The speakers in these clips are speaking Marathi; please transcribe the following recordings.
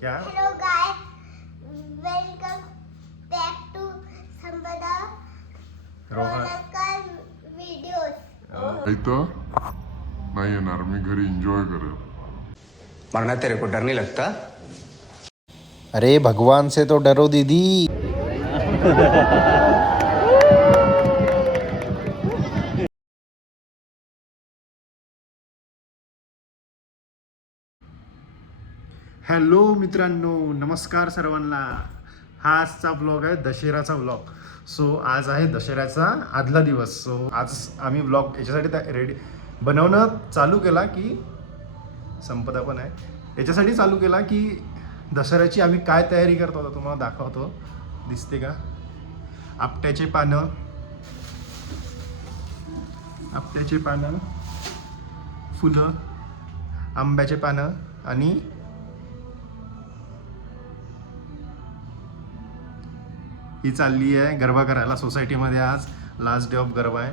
क्या hello guys, welcome back to Sampada Ronkar videos. इथं नाही येणार, मी घरी एन्जॉय करेल. मरना तेरे को डर नहीं लगता? अरे भगवान से तो डरो दीदी. हॅलो मित्रांनो, नमस्कार सर्वांना. हा आजचा ब्लॉग आहे दशेराचा ब्लॉग. सो आज आहे दशेऱ्याचा आदला दिवस. सो आज आम्ही ब्लॉग याच्यासाठी रेडी बनवणं चालू केला की संपदा पण आहे याच्यासाठी चालू केला की दसऱ्याची आम्ही काय तयारी करतो आता तुम्हाला दाखवतो. दिसते का? आपट्याचे पानं, फुलं, आंब्याचे पानं आणि ही चालली आहे गरबा करायला सोसायटीमध्ये. आज लास्ट डे ऑफ गरबा आहे.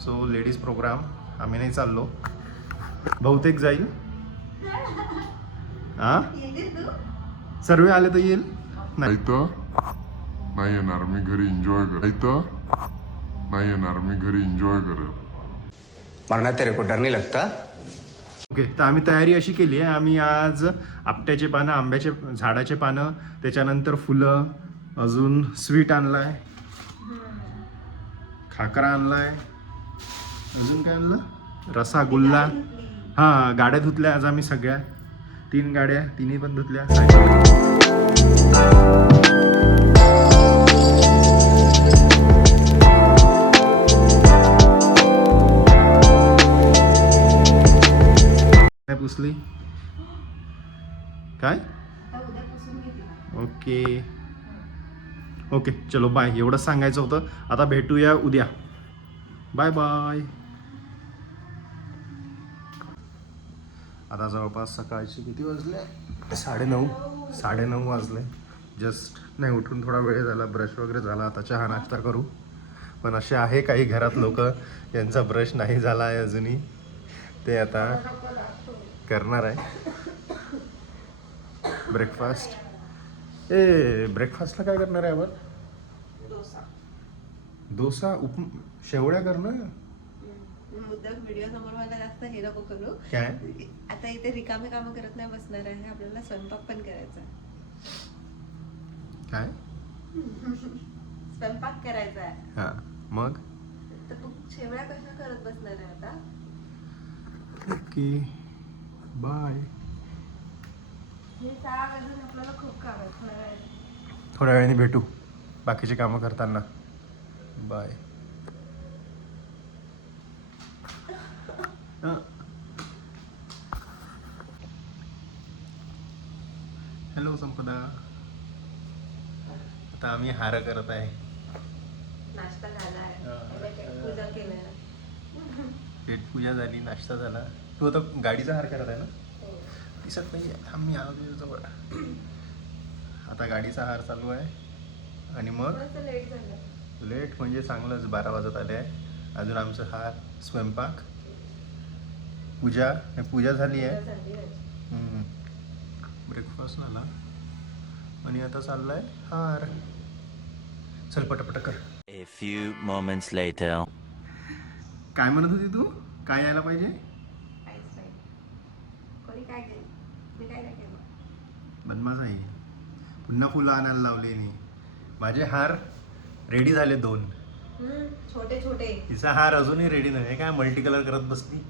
So ladies programme. आम्ही नाही चाललो, बहुतेक जाईल. हां सर्व आले तर येईल. नाही इथं नाही येणार, मी घरी एन्जॉय करेल. इथं नाही येणार, मी घरी एन्जॉय करेल. मरना तेरे को डर नहीं लगता? ओके. तर आम्ही तयारी अशी केली आहे. आम्ही आज आपट्याचे पानं, आंब्याचे झाडाचे पानं, त्याच्यानंतर फुलं, अजून स्वीट आणलाय, खाकरा आणलाय, अजून काय आणलं, रसागुल्ला. हां, गाड्या धुतल्या आज आम्ही सगळ्या. 3 गाड्या, तिन्ही पण धुतल्या. काय पुसली काय? ओके ओके चलो बाय. एवढंच सांगायचं होतं. आता भेटूया उद्या. Bye bye. आता जवळपास सकाळचे किती वाजले? 9:30 वाजले. जस्ट नाही, उठून थोडा वेळ झाला, ब्रश वगैरे झाला. आता चहा नाश्ता करू. पण असे आहे काही घरात लोक यांचा ब्रश नाही झाला आहे अजूनही. ते आता करणार आहे ब्रेकफास्ट. ब्रेकफास्टला काय करणार आहे आपण? डोसा शेवळ्या करणं. मुद्दा व्हिडिओ समोर मला जास्त हे नको करू. काय आता इथे रिकामे कामं करत नाही बसणार आहे. आपल्याला स्वयंपाक पण करायचा. काय स्वयंपाक करायचा आहे. हां मग तर तू शेवळ्या कशा करत बसणार आहे आता? Okay bye. हे साग अजून आपल्याला खूप काम आहे. थोड्या वेळाने भेटू बाकीची कामं करताना. बाय. हॅलो संपदा. आता आम्ही हार करत आहे. नाश्ता झाला आहे, पूजा केलाय, पेट पूजा झाली, नाश्ता झाला. तू आता गाडीचा हार करत आहे ना? दिसत नाही आहे. आम्ही आलो तुझ्याजवळ. आता गाडीचा हार चालू आहे. आणि मग लेट झालं. लेट म्हणजे चांगलंच 12 वाजत आले आहे. अजून आमचं हार, स्वयंपाक, पूजा झाली आहे. ब्रेकफास्ट झाला आणि आता चाललाय हार. चल पटपट कर. A few moments later. काय म्हणत होती तू? काय यायला पाहिजे? काहीच नाही. कोणी काय केलं? मी काय नाही केलं. बदमाश आहे. पुन्हा फुलं आणायला लावले नाही. माझे हार रेडी झाले 2. छोटे छोटे. तिचा हार अजूनही रेडी नाही. काय मल्टी कलर करत बसली.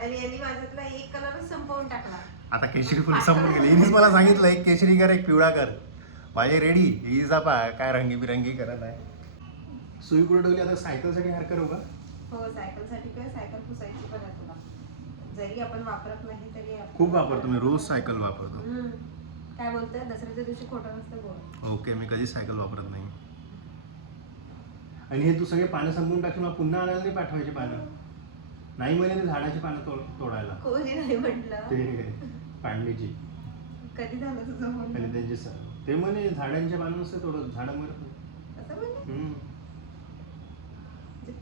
आणि यांनी माझ्यातला एक कलरच संपवून टाकला. आता केशरी फुल संपून गेली. हिनेच मला सांगितलं एक केशरी कर, एक पिवळा कर. माझे रेडी. ही जापा काय रंगीबिरंगी करत आहे. सुई कुठे ठेवली? आता सायकलसाठी हार करू का? हो, सायकलसाठी काय, सायकल पुसायची पण आहे तुला. जरी आपण वापरत नाही तरी खूप वापरतो मी. रोज सायकल वापरतो. काय बोलतोय? दसऱ्याच्या दिवशी खोटं नसतं बोल. ओके, मी कधी सायकल वापरत नाही. आणि हे तू सगळे पानं संपून टाकून मला पुन्हा आणायला नाही पाठवायचे पानं. नाही म्हणे ते झाडाची पानं तोडायला. कोणी नाही म्हटलं. ते पांडीची. कधी झालं तुझं म्हणून? आणि त्यांचे ते म्हणे झाडांच्या पानं नसते तोडत, झाडं मरत नाही. असं म्हणे?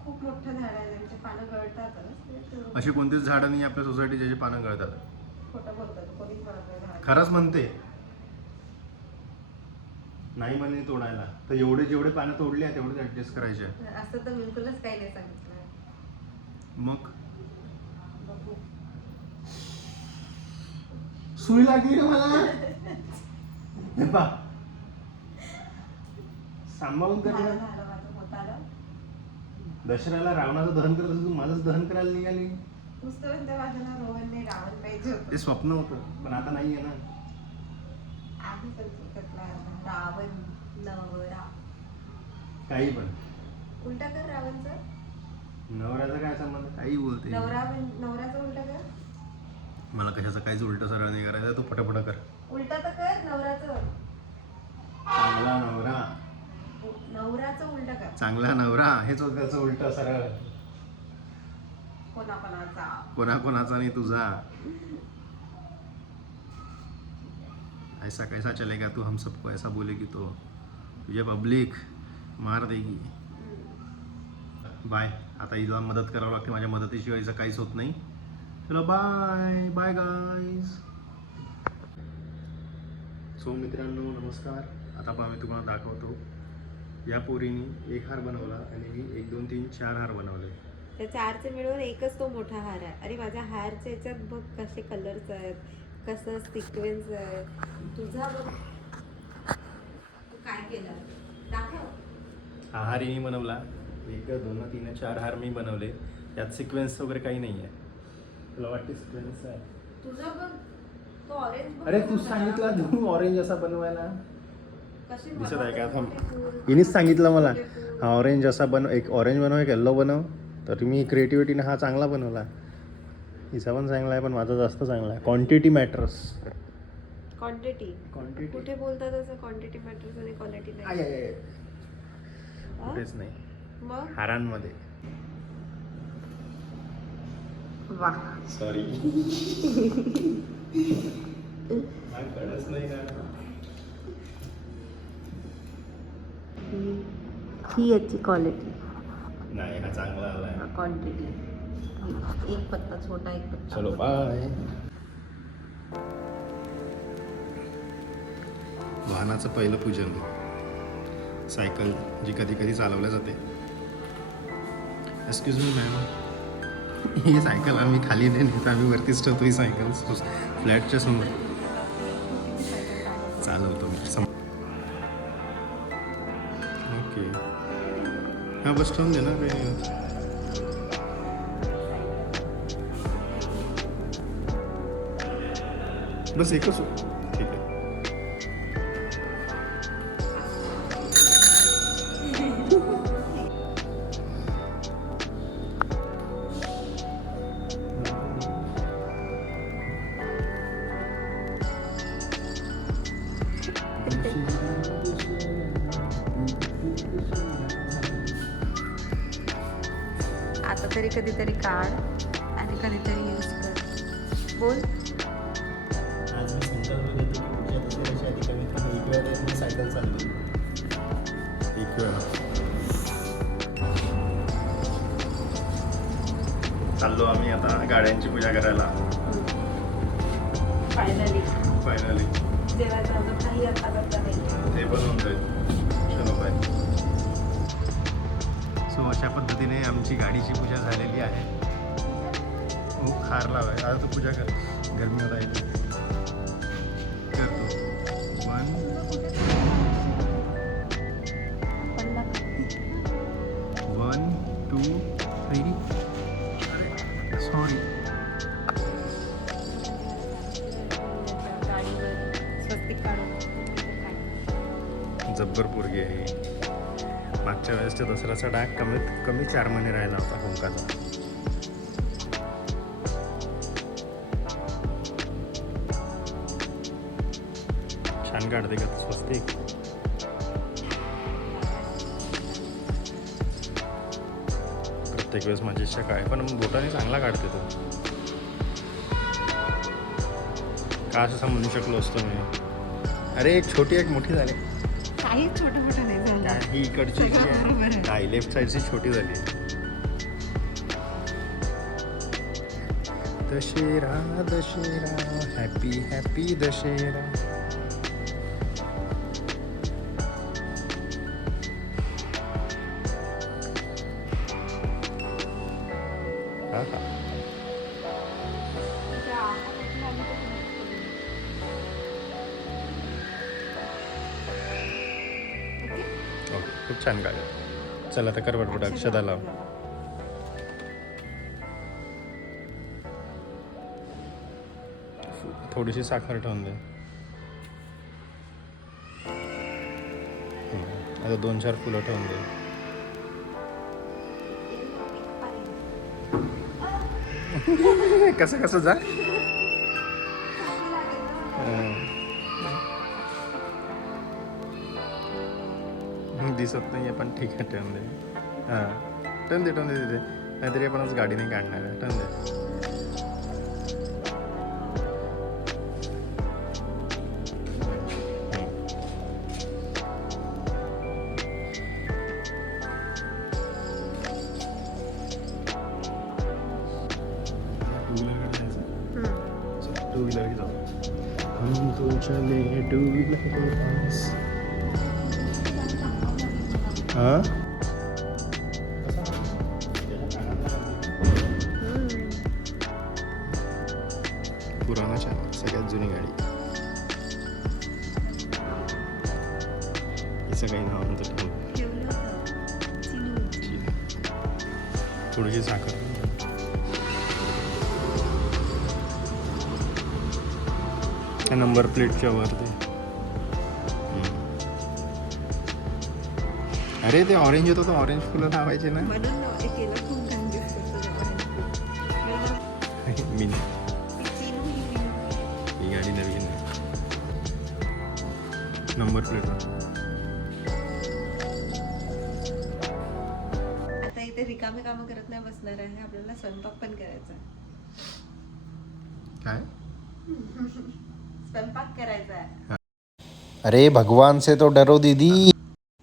खूप मोठं झाड आहे, त्यांचे पानं गळतातच. अशी कोणतीच झाडं नाही आपल्या सोसायटी ज्याची पानं गळतात. खोटं बोलतात, कोणीच म्हणत नाही. खरंच म्हणते. नाही म्हणे तोडायला, तर एवढे जेवढे पानं तोडले आहे तेवढेच ऍडजस्ट करायचे. असं तर बिलकुलच काही नाही सांगितलं. मग बघू. सुई लागली रे मला. हे पा सांभाळून कर झालं, ना. झालं, माझं होत आलं. दसऱ्याला रावणाचं दहन करत असेल, तू माझंच दहन करायला निघाली. नुसतं म्हणते माझं नाव रोहन नाही, रावण पाहिजे होतं. ते स्वप्न होतं, पण आता नाही आहे ना. आम्ही संस्कृतला रावण नवरा. काही पण उलटा कर रावणचं. नवऱ्याचा काय संबंध, काही बोलते. नवऱ्याचं उलटा कर. मला कशाचं काहीच उलट सरळ नाही करायचं, तू पटापट कर. उलटा तर कर नवऱ्याचं. चांगला नवरा, नवऱ्याचं उलटा कर. चांगला नवरा हेच होतं त्याचं उलट सरळ. कोणाकोणाचा. कोणाकोणाचा नाही तुझा. ऐसा कैसा चलेगा, तू हम सबको ऐसा बोलेगी तो तुझे पब्लिक मार देगी. बाय. आता हिला मदत करावं लागते, माझ्या मदतीशिवाय हिचं काहीच होत नाही. चलो बाय बाय गाईज. सो मित्रांनो नमस्कार. आता पण आम्ही तुम्हाला दाखवतो. या पोरीने एक हार बनवला आणि मी 1 2 3 4 हार बनवले. त्या चारचे मिळून एकच तो मोठा हार आहे. अरे माझ्या हारच्या याच्यात बघ कसे कलर्स आहेत, कसं सिक्वेन्स आहे. तुझा बघ तू काय केलं दाखव. हा हार हिने बनवला. 1 2 3 4 हार मी बनवले. यात सिक्वेन्स वगैरे काही नाही आहे. तुला वाटते सिक्वेन्स आहे? तुझा बघ तो ऑरेंज. अरे तू सांगितला तू ऑरेंज असा बनवायला. कशी दिसत आहे का? थांब. फूल. हिनेच सांगितलं मला हा ऑरेंज असा बनव, एक ऑरेंज बनव एक येल्लो बनव. तर मी क्रिएटिव्हिटीने हा चांगला बनवला. हिचा पण चांगला आहे पण माझा जास्त चांगला आहे. Quantity matters. क्वांटिटी कुठे बोलतात असं? क्वांटिटी मॅटर्स आणि क्वालिटी नाही. कुठेच नाही, मग हारांमध्ये. वा. सॉरी. कळच नाही का. ही याची क्वालिटी. नाही हा चांगला आलाय. क्वांटिटी. एक पत्ता छोटा, एक पत्ता चलो मोठा. बाय. वाहनाचं पहिलं पूजन. सायकल जी कधी कधी चालवल्या जाते. एक्सक्यूज मी मॅम, ही सायकल आम्ही खाली नाही नेत, आम्ही वरतीच ठेवतो. ही सायकल फ्लॅटच्या समोर चालवतो मी. ओके हा बस ठेवून दे ना. काही बस एकच हो. ठीक आहे. आता तरी कधीतरी काढ आणि कधीतरी यूज कर. बोल. आज मी संकल्प घेतो की पुढच्या दसऱ्याच्या आधी कमीत कमी 1 वेळा तरी मी सायकल चालवेल. 1 वेळा. चाललो आम्ही आता गाड्यांची पूजा करायला. फायनली फायनली जेव्हा काही आता करता नाही. ते पण होत आहे. चलो बाय. सो अशा पद्धतीने आमची गाडीची पूजा झालेली आहे. खूप खार लावाय. आता तू पूजा कर. गरमी होत आहे. करतो. 1 2 3. सॉरी. गाडीवर स्वस्तिक काढून जब्बर पोरगी आहे. मागच्या वेळेसच्या दसऱ्याचा डाग कमीत कमी 4 महिने राहिला होता कुंकाचा. छान काढते का स्वस्तिक. प्रत्येक वेळेस माझी इच्छा काय पण बोटाने चांगला काढते तो. का असं म्हणू शकलो असतो मी. अरे एक छोटी एक मोठी झाली. काही छोटं मोठं नाही झालं. ही इकडची जी आहे नाही, लेफ्ट साईडची छोटी झाली. Dussehra Dussehra happy happy Dussehra. खूप छान गाडी. चला तर कर पटपट अक्षदा लाव. थोडीशी साखर ठेवून दे. आता 2-4 फुलं ठेवून दे. कसं कसं जा. दिसत नाही पण ठीक आहे ठेवून दे. हां ठेवून दे तिथे, नाहीतरी आपणच गाडीने काढणार आहे. ठेवून दे. टू व्हीलर जाऊ. हम तो चले टू व्हीलर. हाँ पुराना चॅनल, सगळ्यात जुनी गाडी. हिचं काही नाव नव्हतं ठेवलं. थोडीशी साखर. नंबर प्लेटच्या वरती. अरे ते ऑरेंज होतं, तर ऑरेंज फुलं लावायचे ना. म्हणून ते केलं खूप छान दिसतं तुझ्या मी नाही. ही गाडी नवीन आहे. Number plate. आता इथे रिकामे कामं करत नाही बसणार आहे, आपल्याला स्वयंपाक पण करायचा आहे. काय स्वयंपाक करायचा आहे. अरे भगवान से तो डरो दीदी.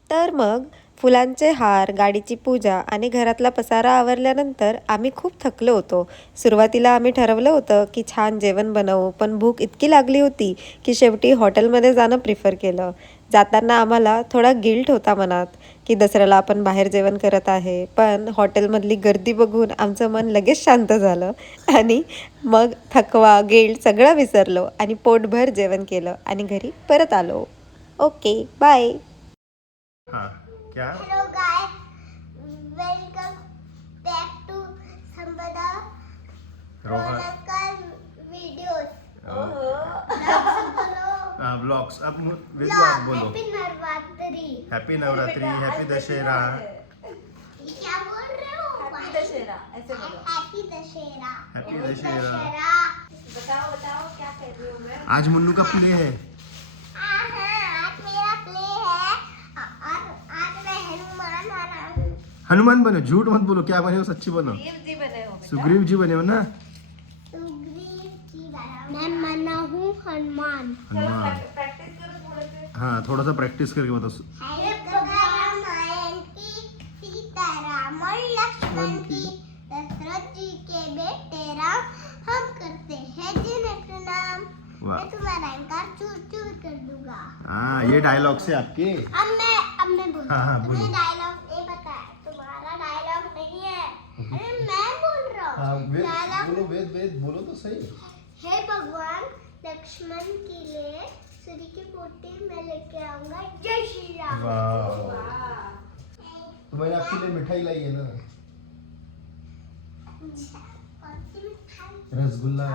तर मग फुलांचे हार, गाडीची पूजा आणि घरातला पसारा आवरल्यानंतर आम्ही खूप थकलो होतो. सुरुवातीला आम्ही ठरवलं होतं की छान जेवण बनवू, पण भूक इतकी लागली होती की शेवटी हॉटेलमध्ये जाणं प्रिफर केलं. जाताना आम्हाला थोडा गिल्ट होता मनात की दसऱ्याला आपण बाहेर जेवण करत आहे, पण हॉटेलमधली गर्दी बघून आमचं मन लगेच शांत झालं आणि मग थकवा, गिल्ट सगळं विसरलो आणि पोटभर जेवण केलं आणि घरी परत आलो. Okay bye. हाँ क्या. Hello guys, welcome back to Sampada Raunak videos. Blogs. अब विद्वान बोलो. Happy Navratri. Happy Navratri, happy Dussehra. क्या बोल रहे हो? हैप्पी दशहरा ऐसे बोलो. हैप्पी दशहरा. हैप्पी दशहरा. बताओ बताओ क्या कर रही हूँ मैं. आज मुन्नू का प्ले है. हाँ, आज मेरा प्ले है और आज मैं हनुमान बना हूँ. हनुमान बनो, झूठ मत बोलो. क्या बने हो, सच्ची बनो. जी बने हो बेटा. सुग्रीव जी बने हो ना. सुग्रीव जी बना. मैं बना हूँ हनुमान. हनुमान. प्रैक्टिस करो थोड़ा सा. हाँ थोड़ा सा प्रैक्टिस करके बताओ. रामायण की सीताराम और लक्ष्मण की दशरथ जी के बेटे राम हम करते हैं जिन्हें प्रणाम. वाह. मैं तुम्हारा इनकार चूर चूर कर दूंगा. हाँ ये डायलॉग से आपके. अब मैं बोलूं. हाँ, बोलो. तुम्हें डायलॉग ये पता है, तुम्हारा डायलॉग नहीं है. अरे मैं बोल रहा हूँ. डायलॉग. वेद बोलो तो सही. हे भगवान लक्ष्मण के लिए सूर्य की पोटी में लेके आऊंगा. जय श्री राम. वाह. तो मैंने आपके लिए मिठाई लाई है ना. कौन सी मिठाई? रसगुल्ला है.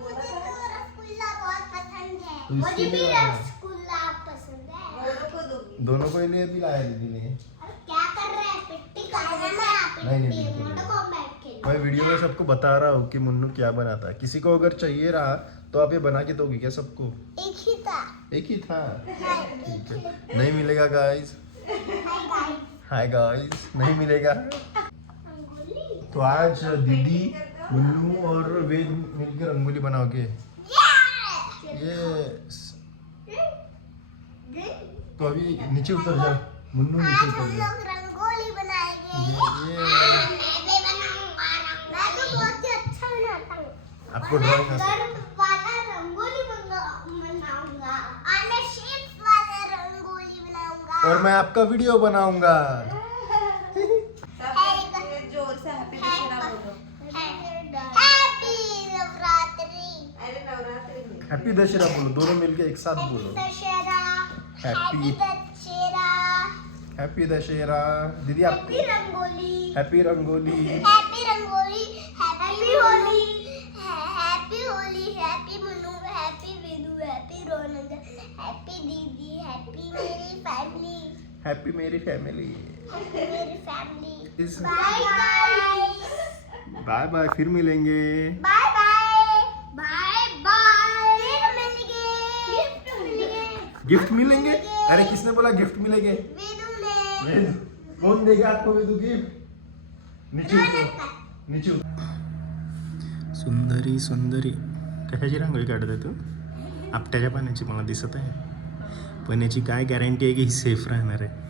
मुझे तो रसगुल्ला बहुत पसंद है. तो इसके मुझे भी लिए लाया. रसगुल्ला पसंद है. दोनों को दूंगी. दोनों को लिए भी लाया दीदी ने. अरे क्या कर रहे हैं? पिट्टी खाने में नहीं, पिट्टी बिल्कुल मोटो कॉम्बैट खेलो. मैं वीडियो में सबको बता रहा हूँ कि मुन्नू क्या बनाता है. किसी को अगर चाहिए रहा तो आप ये बना के दोगी क्या सबको. एक ही था. एक ही था. हाय ठीक है. नहीं मिलेगा गाइस. गाइस. Hi guys. नहीं मिलेगा. रंगोली. तो आज दीदी, मुन्नू और वेद मिलकर रंगोली बनाओगे. यस. तो अभी नीचे उतर जाओ. मुन्नू नीचे आज हम उतर जाओ. लोग रंगोली बनाएंगे. ये मैं भी बनाऊंगा. मैं तो बहुत ही अच्छा बनाता हूँ. आपको और मैं ड्राइंग गर्व वाला रंगोली बनाऊंगा. और मैं शेप वाला रंगोली बनाऊंगा. और मैं आपका वीडियो बनाऊंगा. सब जोर से हैप्पी दशहरा बोलो. हैप्पी नवरात्रि. अरे नवरात्रि में. हैप्पी दशहरा बोलो. दोनों मिलके एक साथ बोलो. दशहरा. हैप्पी दशहरा. हॅपी दशहरा दीदी आप happy rangoli, happy rangoli. Happy rangoli, happy Holi, happy Holi, happy Manu, happy Vidu, happy Raunak, happy दीदी, हैप्पी मेरी फैमिली, हॅपी मेरी फॅमिली. मेरी family. Is- bye bye. Bye bye, फिर मिलेंगे. Bye bye. Bye bye. फिर मिलेंगे. गिफ्ट मिलेंगे. गिफ्ट मिलेंगे? अरे किसने बोला गिफ्ट मिलेंगे? विदु ने. कौन देगा आपको विदु गिफ्ट? नीचे उतरो, नीचे उतरो. सुंदरी सुंदरी. कशाची रांगोळी काढत आहे तू? आपट्याच्या पाण्याची मला दिसत आहे. पण याची काय गॅरंटी आहे की ही सेफ राहणार आहे?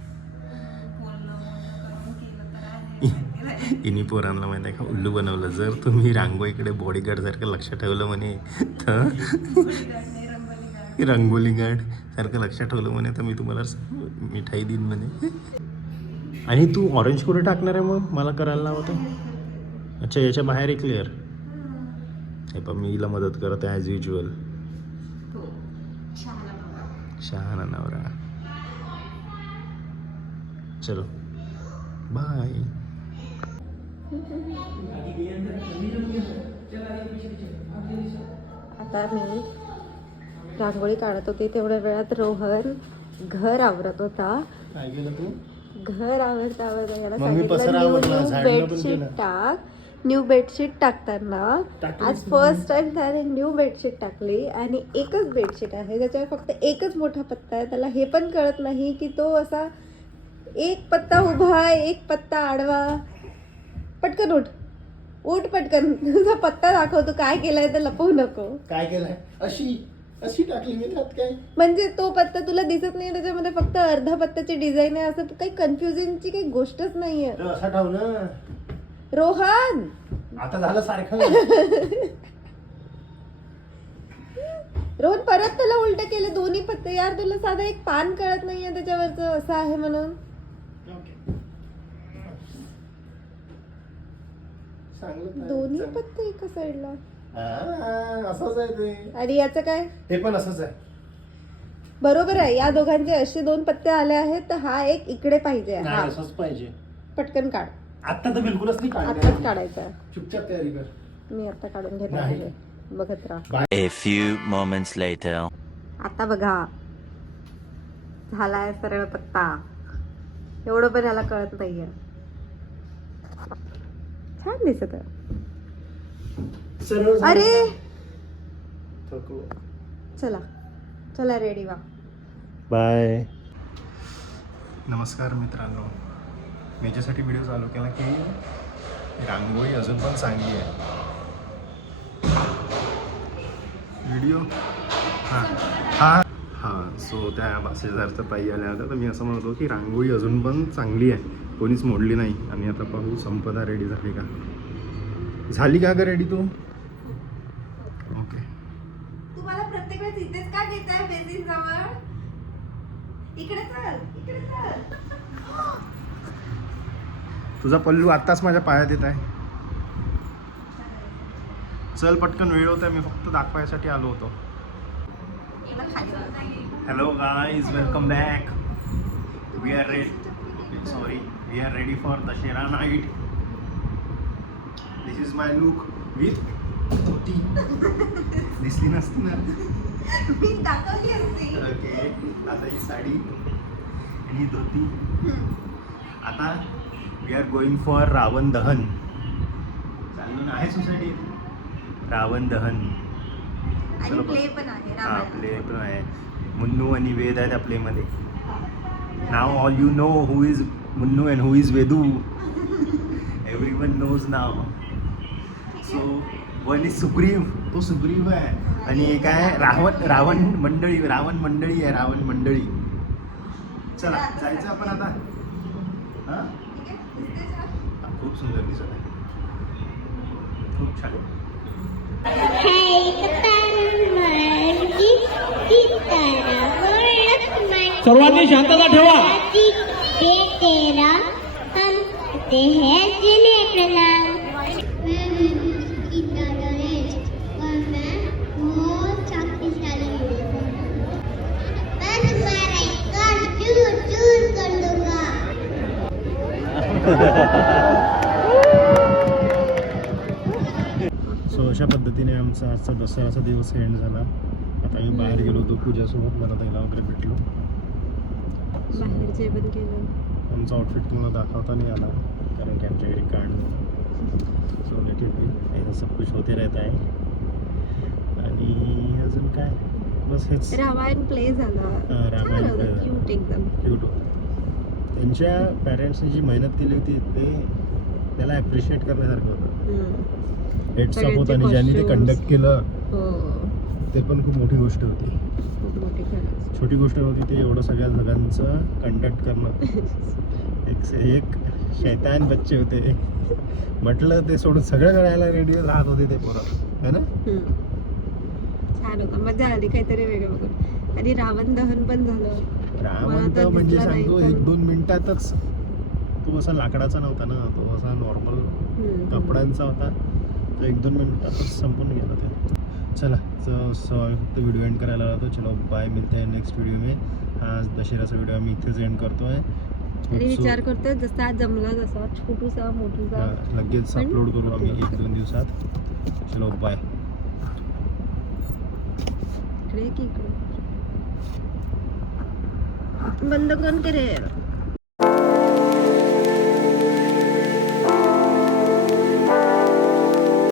इनी पोरांना माहिती आहे का उल्लू बनवलं. जर तुम्ही रांगोळीकडे बॉडीगार्ड सारखं लक्ष ठेवलं म्हणे तर रंगोली गार्ड सारखं लक्ष ठेवलं म्हणे तर मी तुम्हाला मिठाई देईन म्हणे. आणि तू ऑरेंज कुठे टाकणार आहे मग? मला करायला लावतं. अच्छा याच्या बाहेर एक क्लिअर. हे पण मी हिला मदत करत आहे ॲज युजल. शहाणा नवरा. चलो बाय. आता मी रांगोळी काढत होती तेवढ्या वेळात रोहन घर आवरत होता. काय केलं तू? घर आवरता आवरता याला मग मी पसारा आवरला, न्यू झाडणं पण बेडशीट केलं. टाक. न्यू बेडशीट टाकताना टाकलीच आज फर्स्ट टाइम त्याने न्यू बेडशीट टाकली आणि एकच बेडशीट आहे त्याच्यावर फक्त एकच मोठा पत्ता आहे. त्याला हे पण कळत नाही की तो असा एक पत्ता उभा आहे एक पत्ता आडवा. पटकन उठ उठ पटकन. तुझा पत्ता दाखव तू काय केलाय तर लपवू नको. काय केलंय? अशी अशी टाकली मी त्यात काय? म्हणजे तो पत्ता तुला दिसत नाही त्याच्यामध्ये फक्त अर्धा पत्त्याची डिझाईन आहे. असं काही कन्फ्युजनची काही गोष्टच नाहीये. तर असा ठाव ना. रोहन आता झालं सारखं. रोहन परत त्याला उलट केले दोन्ही पत्ते. यार तुला साधं एक पान कळत नाहीये त्याच्यावरचं असं आहे म्हणून. दोन्ही पत्ते एका साईडला. असंच आहे ते. आणि याचं काय? हे पण असंच आहे. बरोबर आहे. या दोघांचे असे 2 पत्ते आले आहेत तर हा एक इकडे पाहिजे. नाही, हा असंच पाहिजे. पटकन काढ. आता तर बिलकुलच नाही आताच काढणार. काढायचा आहे. चुपचाप तयारी कर. मी आता काढून घेणार नाही. आहे. बघत राहा. A few moments later. आता बघा झालाय सरळ पत्ता. एवढं पण ह्याला कळत नाहीये. छान दिसत आहे. सरळ झालं. अरे थकलो. चला चला रेडी व्हा. बाय. नमस्कार मित्रांनो. मी याच्यासाठी व्हिडिओ चालू केला की रांगोळी अजून पण चांगली आहे. व्हिडिओ हां सो त्या 52,000चा ताई आल्या होत्या तर मी असं म्हणतो की रांगोळी अजून पण चांगली आहे. कोणीच मोडली नाही. आणि आता पाहू संपदा रेडी झाली का. झाली का ग रेडी तू? ओके. तुम्हाला प्रत्येक वेळेस इथेच का घेताय बेसिन जवळ? इकडे चल इकडे चल. तुझा पल्लू आत्ताच माझ्या पायात येत आहे. चल पटकन वेळ होता. मी फक्त दाखवायसाठी आलो होतो. Hello guys welcome back. We are ready for Dussehra night. This is my look with dhoti. दिसली नसती ना. मी दाखवली असती. ओके. आता ही साडी आणि धोती. आता we are going for Ravan dahan. चालू ना आहे सोसायटीत रावण दहन. आणि प्ले पण आहे. हा प्ले पण आहे. मुन्नू आणि वेद आहे त्या प्लेमध्ये. नाव all you know who is Munnu and who is Vedu. Everyone knows नाव. So one is Sugriv. तो सुग्रीव आहे. आणि एक आहे रावण मंडळी आहे. रावण मंडळी. चला जायचं आपण आता. हां खूप सुंदर दिसत आहे. खूप छान. सर्वांनी शांतता ठेवा. तेरा हम करते हैं जिन्हें प्रणाम. और मैं बहुत शक्तिशाली हूँ. मैं तुम्हारा एक कान चूर चूर कर दूंगा. सो अशा पद्धतीने आमचा आजचा दसऱ्याचा दिवस एंड झाला. आता आम्ही बाहेर गेलो होतो पूजासोबत, मला त्याला वगैरे भेटलो. बाहेर जेवण केलं. आमचा आउटफिट तुम्हाला दाखवता नहीं आला कारण की आमच्या घरी कार्ड नव्हतं. सो लेट इट बी, ऐसा सब कुछ होते रहता है. आणि अजून काय, बस हेच. रामायण प्ले झाला. रामायण play झाला. क्यूट एकदम. क्यूट होतं. त्यांच्या पॅरेंट्सनी जी मेहनत केली होती ते त्याला ॲप्रिशिएट करण्यासारखं होतं. हेड्स अप होतं आणि ज्यांनी ते कंडक्ट केलं हो, ते पण खूप मोठी गोष्ट होती. खूप मोठी खरंच. छोटी गोष्ट होती ते एवढं सगळ्या जगांचं कंडक्ट करणं. एक से एक शैतान बच्चे होते. म्हटलं ते सोडून सगळं करायला रेडी राहत होते ते पोरं, है ना. छान होतं, मजा आली काहीतरी वेगळं बघून. आणि रावण दहन पण झालं. रावण मला तर तर म्हणजे दिसला नाही, सांगतो पण- 1-2 मिनिटातच. तो असा लाकडाचा नव्हता ना, तो असा नॉर्मल कपड्यांचा होता. तो 1-2 मिनिटातच संपून गेला ते. चला फक्त व्हिडिओ एंड करायला होतो. चलो बाय, मिळते आहे नेक्स्ट व्हिडिओ में. हा दशहराचा व्हिडिओ आम्ही इथेच एंड करतोय. आणि विचार करतोय जसा जमला जसा छोटूसा मोठूसा लगेच पण- अपलोड करू आम्ही 1-2 दिवसात. चलो बाय. इकडे की इकडे बंद कोण करेल.